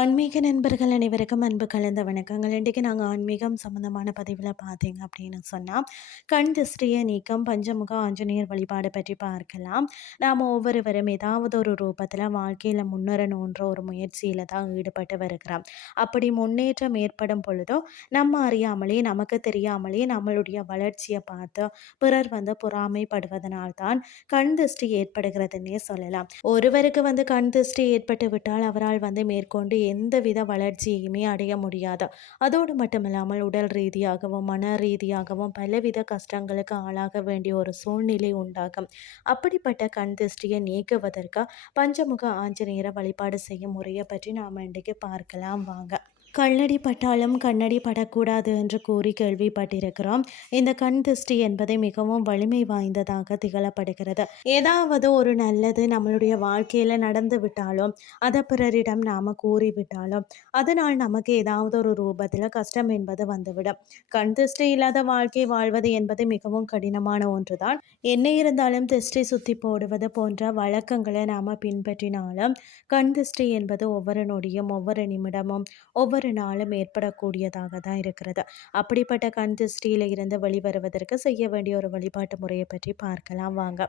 ஆன்மீக நண்பர்கள் அனைவருக்கும் அன்பு கலந்த வணக்கங்கள். இன்றைக்கு நாங்கள் ஆன்மீகம் சம்மந்தமான பதிவில் பார்த்தீங்க அப்படின்னு சொன்னால் கண் திருஷ்டிய நீக்கம் பஞ்சமுக ஆஞ்சநேயர் வழிபாடு பற்றி பார்க்கலாம். நாம் ஒவ்வொருவரும் ஏதாவது ஒரு ரூபத்தில் வாழ்க்கையில் முன்னேறணுன்ற ஒரு முயற்சியில் தான் ஈடுபட்டு வருகிறோம். அப்படி முன்னேற்றம் ஏற்படும் பொழுதோ நம்ம அறியாமலே நமக்கு தெரியாமலே நம்மளுடைய வளர்ச்சியை பார்த்து பிறர் வந்து பொறாமைப்படுவதனால்தான் கண் திருஷ்டி ஏற்படுகிறதுன்னே சொல்லலாம். ஒருவருக்கு வந்து கண் திருஷ்டி ஏற்பட்டு விட்டால் அவரால் வந்து மேற்கொண்டு எந்தவித வளர்ச்சியுமே அடைய முடியாது. அதோடு மட்டுமில்லாமல் உடல் ரீதியாகவும் மன ரீதியாகவும் பலவித கஷ்டங்களுக்கு ஆளாக வேண்டிய ஒரு சூழ்நிலை உண்டாகும். அப்படிப்பட்ட கண் திருஷ்டியை நீக்குவதற்கு பஞ்சமுக ஆஞ்சநேயரை வழிபாடு செய்யும் முறையை பற்றி நாம் இன்றைக்கு பார்க்கலாம். வாங்க. கண்ணடி பட்டாலும் கண்ணடி படக்கூடாது என்று கூறி கேள்விப்பட்டிருக்கிறோம். இந்த கண் திருஷ்டி என்பது மிகவும் வலிமை வாய்ந்ததாக திகழப்படுகிறது. ஏதாவது ஒரு நல்லது நம்மளுடைய வாழ்க்கையில் நடந்து விட்டாலும் அதை பிறரிடம் நாம் கூறிவிட்டாலும் அதனால் நமக்கு ஏதாவது ஒரு ரூபத்தில் கஷ்டம் என்பது வந்துவிடும். கண் திருஷ்டி இல்லாத வாழ்க்கை வாழ்வது என்பது மிகவும் கடினமான ஒன்றுதான். என்ன இருந்தாலும் திருஷ்டி சுத்தி போடுவது போன்ற வழக்கங்களை நாம் பின்பற்றினாலும் கண் திருஷ்டி என்பது ஒவ்வொரு நொடியும் ஒவ்வொரு நிமிடமும் ஒவ்வொரு ஒவ்வொரு நாளும் ஏற்படக்கூடியதாக தான் இருக்கிறது. அப்படிப்பட்ட கண் திருஷ்டியில் இருந்து வெளிவருவதற்கு செய்ய வேண்டிய ஒரு வழிபாட்டு முறையை பற்றி பார்க்கலாம் வாங்க.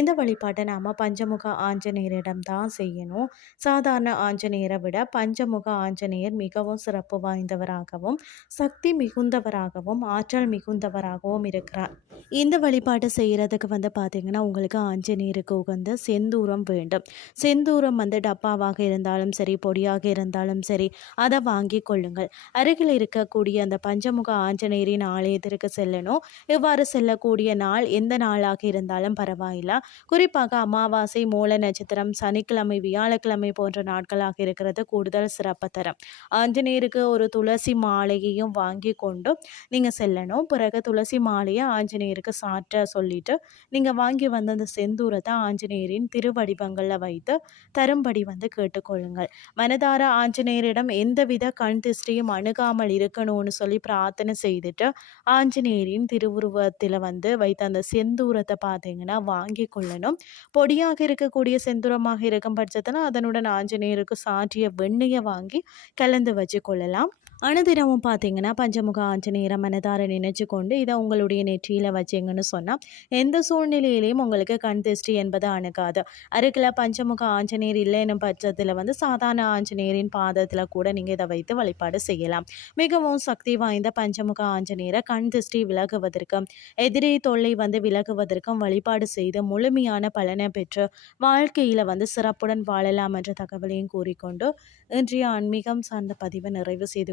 இந்த வழிபாட்டை நாம் பஞ்சமுக ஆஞ்சநேயரிடம் தான் செய்யணும். சாதாரண ஆஞ்சநேயரை விட பஞ்சமுக ஆஞ்சநேயர் மிகவும் சிறப்பு வாய்ந்தவராகவும் சக்தி மிகுந்தவராகவும் ஆற்றல் மிகுந்தவராகவும் இருக்கிறார். இந்த வழிபாட்டை செய்கிறதுக்கு வந்து பார்த்தீங்கன்னா உங்களுக்கு ஆஞ்சநேயருக்கு உகந்த செந்தூரம் வேண்டும். செந்தூரம் வந்து டப்பாவாக இருந்தாலும் சரி பொடியாக இருந்தாலும் சரி அதை வாங்கி வாங்கி கொள்ளுங்கள் அருகில் இருக்கக்கூடிய அந்த பஞ்சமுக ஆஞ்சநேயரின் ஆலயத்திற்கு செல்லணும். இவ்வாறு செல்லக்கூடிய நாள் எந்த நாளாக இருந்தாலும் பரவாயில்ல. குறிப்பாக அமாவாசை மூல நட்சத்திரம் சனிக்கிழமை வியாழக்கிழமை போன்ற நாட்களாக இருக்கிறது கூடுதல் சிறப்பு தரும். ஆஞ்சநேயருக்கு ஒரு துளசி மாலையையும் வாங்கி கொண்டு நீங்கள் செல்லணும். பிறகு துளசி மாலையை ஆஞ்சநேயருக்கு சாற்ற சொல்லிட்டு நீங்கள் வாங்கி வந்த அந்த செந்தூரத்தை ஆஞ்சநேயரின் திருவடிவங்களில் வைத்து தரும்படி வந்து கேட்டுக்கொள்ளுங்கள். மனதார ஆஞ்சநேயரிடம் எந்தவித க திருஷ்டியும் அணுகாமல் இருக்கணும்னு சொல்லி பிரார்த்தனை செய்துட்டு ஆஞ்சநேயரின் திருவுருவத்தில் வந்து வைத்த அந்த செந்தூரத்தை பார்த்தீங்கன்னா வாங்கி கொள்ளணும். பொடியாக இருக்கக்கூடிய செந்தூரமாக இருக்கும் பட்சத்தில் அதனுடன் ஆஞ்சநேயருக்கு சாற்றிய வெண்ணெயை வாங்கி கலந்து வச்சு கொள்ளலாம். அனுதினமும் பார்த்தீங்கன்னா பஞ்சமுக ஆஞ்சநேயரை மனதார நினைச்சு கொண்டு இதை உங்களுடைய நெற்றியில் வச்சிங்கன்னு சொன்னால் எந்த சூழ்நிலையிலையும் உங்களுக்கு கண் திருஷ்டி என்பது அணுகாது. அருகில் பஞ்சமுக ஆஞ்சநேயர் இல்லைன்னு பட்சத்தில் வந்து சாதாரண ஆஞ்சநேயரின் பாதத்தில் கூட நீங்கள் இதை வைத்து வழிபாடு செய்யலாம். மிகவும் சக்தி வாய்ந்த பஞ்சமுக ஆஞ்சநேயரை கண் திருஷ்டி விலகுவதற்கும் எதிரி தொல்லை வந்து விலகுவதற்கும் வழிபாடு செய்து முழுமையான பலனை பெற்று வாழ்க்கையில் வந்து சிறப்புடன் வாழலாம் என்ற தகவலையும் கூறிக்கொண்டு இன்றைய ஆன்மீகம் சார்ந்த பதிவை நிறைவு செய்து